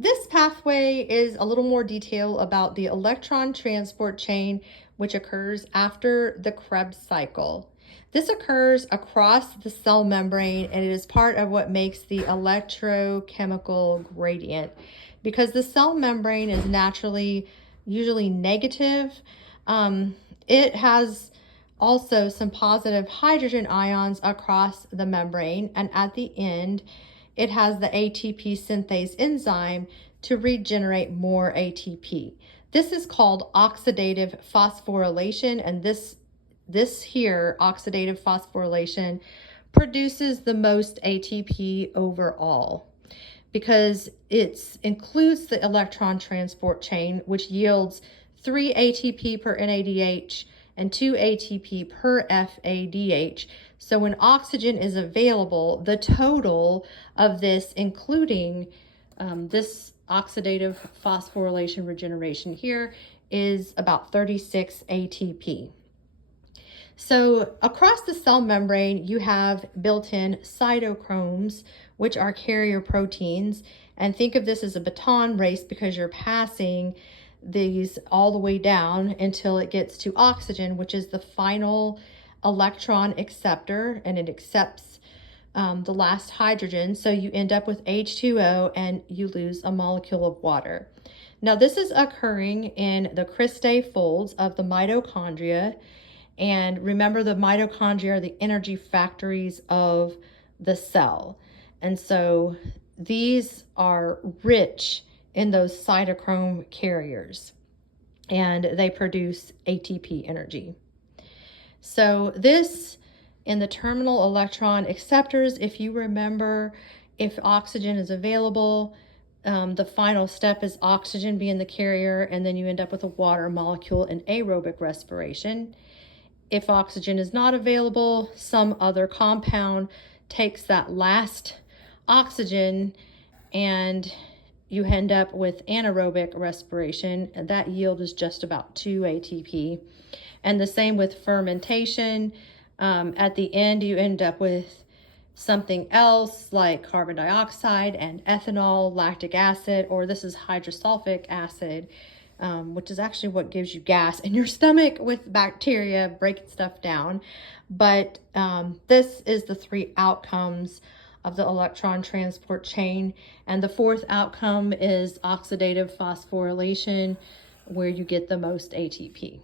This pathway is a little more detail about the electron transport chain, which occurs after the Krebs cycle. This occurs across the cell membrane, and it is part of what makes the electrochemical gradient. Because the cell membrane is naturally usually negative, it has also some positive hydrogen ions across the membrane, and at the end, it has the ATP synthase enzyme to regenerate more ATP. This is called oxidative phosphorylation, and this here, oxidative phosphorylation, produces the most ATP overall because it includes the electron transport chain, which yields 3 ATP per NADH and 2 ATP per FADH. So when oxygen is available, the total of this, including this oxidative phosphorylation regeneration here, is about 36 ATP. So across the cell membrane, you have built-in cytochromes, which are carrier proteins. And think of this as a baton race because you're passing these all the way down until it gets to oxygen, which is the final electron acceptor, and it accepts the last hydrogen. So you end up with H2O and you lose a molecule of water. Now this is occurring in the cristae folds of the mitochondria. And remember, the mitochondria are the energy factories of the cell. And so these are rich in those cytochrome carriers, and they produce ATP energy. So this, in the terminal electron acceptors, if you remember, if oxygen is available, the final step is oxygen being the carrier, and then you end up with a water molecule in aerobic respiration. If oxygen is not available, some other compound takes that last oxygen and you end up with anaerobic respiration, and that yield is just about 2 ATP. And the same with fermentation. At the end, you end up with something else like carbon dioxide and ethanol, lactic acid, or this is hydrosulfuric acid, which is actually what gives you gas in your stomach with bacteria breaking stuff down. But this is the 3 outcomes of the electron transport chain. And the 4th outcome is oxidative phosphorylation, where you get the most ATP.